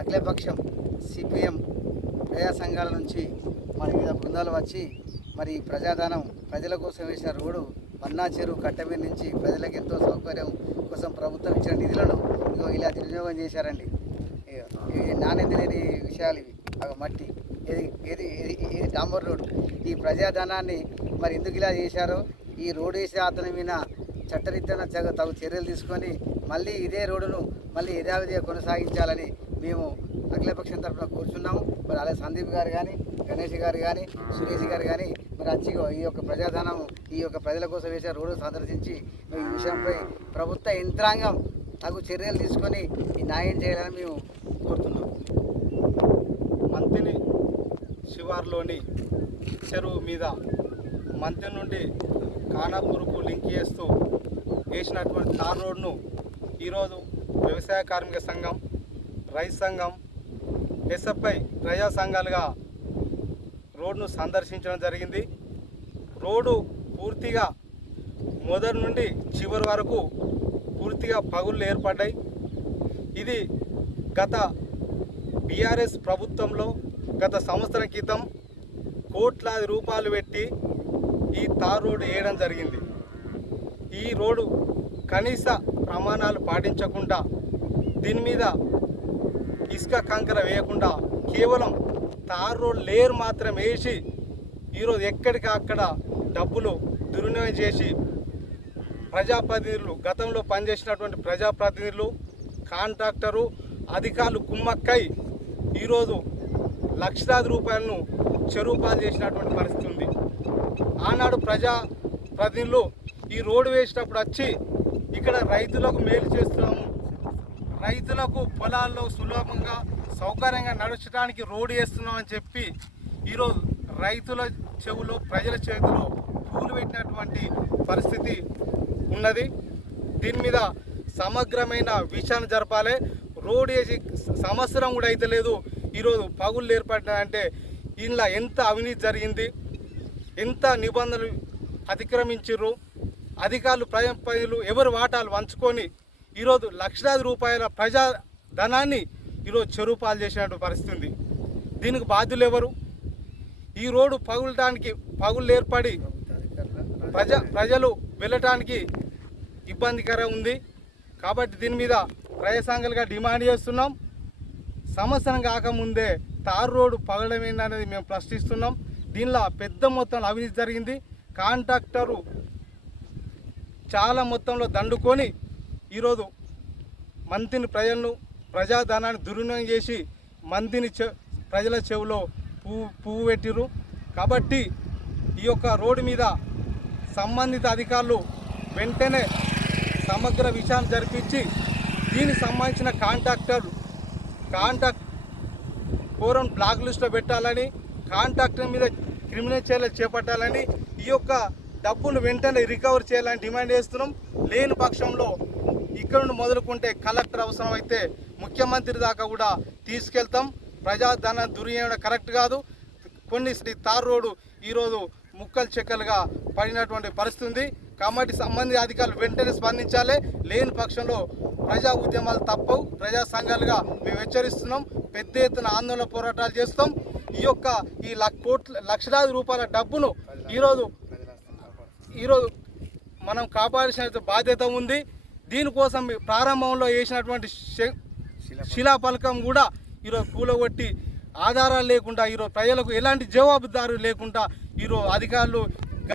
అఖిలపక్షం సిపిఎం ప్రజా సంఘాల నుంచి మన మీద బృందాలు వచ్చి మరి ప్రజాదానం ప్రజల కోసం వేసిన రోడ్డు మన్నా చెరువు కట్టమీద నుంచి ప్రజలకు ఎంతో సౌకర్యం కోసం ప్రభుత్వం ఇచ్చిన నిధులను ఇలా దుర్వినియోగం చేశారండి. నాణ్యత లేని విషయాలు ఇవి. మట్టి ఏది డాంబర్ రోడ్డు. ఈ ప్రజాధనాన్ని మరి ఎందుకు ఇలా చేశారో, ఈ రోడ్డు వేసే అతని మీద చట్టరీత్యాన తగు చర్యలు తీసుకొని మళ్ళీ ఇదే రోడ్డును మళ్ళీ యథావిధిగా కొనసాగించాలని మేము అఖిలపక్షం తరఫున కూర్చున్నాము. మరి అలాగే సందీప్ గారు కానీ, గణేష్ గారు కానీ, సురేష్ గారు కానీ మరి అచ్చిగో ఈ యొక్క ప్రజాధనం ఈ యొక్క ప్రజల కోసం వేసే రోడ్డు సందర్శించి ఈ విషయంపై ప్రభుత్వ యంత్రాంగం తగు చర్యలు తీసుకొని ఈ న్యాయం చేయాలని మేము కోరుతున్నాం. మంతిని శివార్లోని చెరువు మీద మంతి నుండి ఖానాపూర్కు లింక్ చేస్తూ వేసినటువంటి తార్ రోడ్ను ఈరోజు వ్యవసాయ కార్మిక సంఘం, రైతు సంఘం, ఎస్ఎఫ్ఐ ప్రజా సంఘాలుగా రోడ్ను సందర్శించడం జరిగింది. రోడ్డు పూర్తిగా మొదటి నుండి చివరి వరకు పూర్తిగా పగుళ్ళు ఏర్పడ్డాయి. ఇది గత బీఆర్ఎస్ ప్రభుత్వంలో గత సంవత్సరం క్రితం కోట్లాది రూపాయలు పెట్టి ఈ తార్ రోడ్డు వేయడం జరిగింది. ఈ రోడ్డు కనీస ప్రమాణాలు పాటించకుండా, దీని మీద ఇసుక కంకర వేయకుండా కేవలం తార్ రోడ్ లేయర్ మాత్రం వేసి ఈరోజు ఎక్కడికి అక్కడ డబ్బులు దుర్వినియోగం చేసి ప్రజాప్రతినిధులు, గతంలో పనిచేసినటువంటి ప్రజాప్రతినిధులు, కాంట్రాక్టరు, అధికారులు కుమ్మక్కై ఈరోజు లక్షలాది రూపాయలను చెరువు పాలు చేసినటువంటి పరిస్థితి ఉంది. ఆనాడు ప్రజాప్రతినిధులు ఈ రోడ్డు వేసినప్పుడు వచ్చి ఇక్కడ రైతులకు మేలు చేస్తున్నాము, రైతులకు పొలాల్లో సులభంగా సౌకర్యంగా నడచడానికి రోడ్డు వేస్తున్నామని చెప్పి ఈరోజు రైతుల చెవులో, ప్రజల చేతిలో పూలు పెట్టినటువంటి పరిస్థితి ఉన్నది. దీని మీద సమగ్రమైన విచారణ జరపాలి. రోడ్డు వేసి సంవత్సరం కూడా అయితే లేదు, ఈరోజు పగుళ్ళు ఏర్పడ్డాయంటే ఇందులో ఎంత అవినీతి జరిగింది, ఎంత నిబంధనలు అతిక్రమించారు, అధికారులు, ప్రజలు ఎవరు వాటాలు వంచుకొని ఈరోజు లక్షలాది రూపాయల ప్రజా ధనాన్ని ఈరోజు చెరువు పాలు చేసినటువంటి పరిస్థితి ఉంది. దీనికి బాధ్యులు ఎవరు? ఈ రోడ్డు పగుళ్ళు ఏర్పడి ప్రజలు వెళ్ళటానికి ఇబ్బందికరంగా ఉంది. కాబట్టి దీని మీద ప్రజా సంఘాలుగా డిమాండ్ చేస్తున్నాం. సంవత్సరం కాకముందే తారు రోడ్డు పగలడం ఏంటనేది మేము ప్రశ్నిస్తున్నాం. దీనిలో పెద్ద మొత్తంలో అవినీతి జరిగింది. కాంట్రాక్టరు చాలా మొత్తంలో దండుకొని ఈరోజు మంతిని ప్రజాధనాన్ని దుర్వినియోగం చేసి మంతిని ప్రజల చెవులో పువ్వు పెట్టిరు. కాబట్టి ఈ యొక్క రోడ్డు మీద సంబంధిత అధికారులు వెంటనే సమగ్ర విచారణ జరిపించి దీనికి సంబంధించిన కాంట్రాక్ట్ ఫోరం బ్లాక్ లిస్టులో పెట్టాలని, కాంట్రాక్టర్ మీద క్రిమినల్ చర్యలు చేపట్టాలని, ఈ యొక్క డబ్బును వెంటనే రికవర్ చేయాలని డిమాండ్ చేస్తున్నాం. లేని పక్షంలో ఇక్కడ నుండి మొదలుకుంటే కలెక్టర్ అవసరం అయితే ముఖ్యమంత్రి దాకా కూడా తీసుకెళ్తాం. ప్రజాధన దుర్వినియోగం కరెక్ట్ కాదు. కొన్ని తార్ రోడ్డు ఈరోజు ముక్కలు చెక్కలుగా పడినటువంటి పరిస్థితి ఉంది. కాబట్టి సంబంధిత అధికారులు వెంటనే స్పందించాలి. లేని పక్షంలో ప్రజా ఉద్యమాలు తప్పవు. ప్రజా సంఘాలుగా మేము హెచ్చరిస్తున్నాం. పెద్ద ఎత్తున ఆందోళన పోరాటాలు చేస్తాం. ఈ లక్షలాది రూపాయల డబ్బును ఈరోజు మనం కాపాడాల్సిన బాధ్యత ఉంది. దీనికోసం ప్రారంభంలో వేసినటువంటి శిలాఫలకం కూడా ఈరోజు కూలగొట్టి ఆధారాలు లేకుండా ఈరోజు ప్రజలకు ఎలాంటి జవాబుదారు లేకుండా ఈరోజు అధికారులు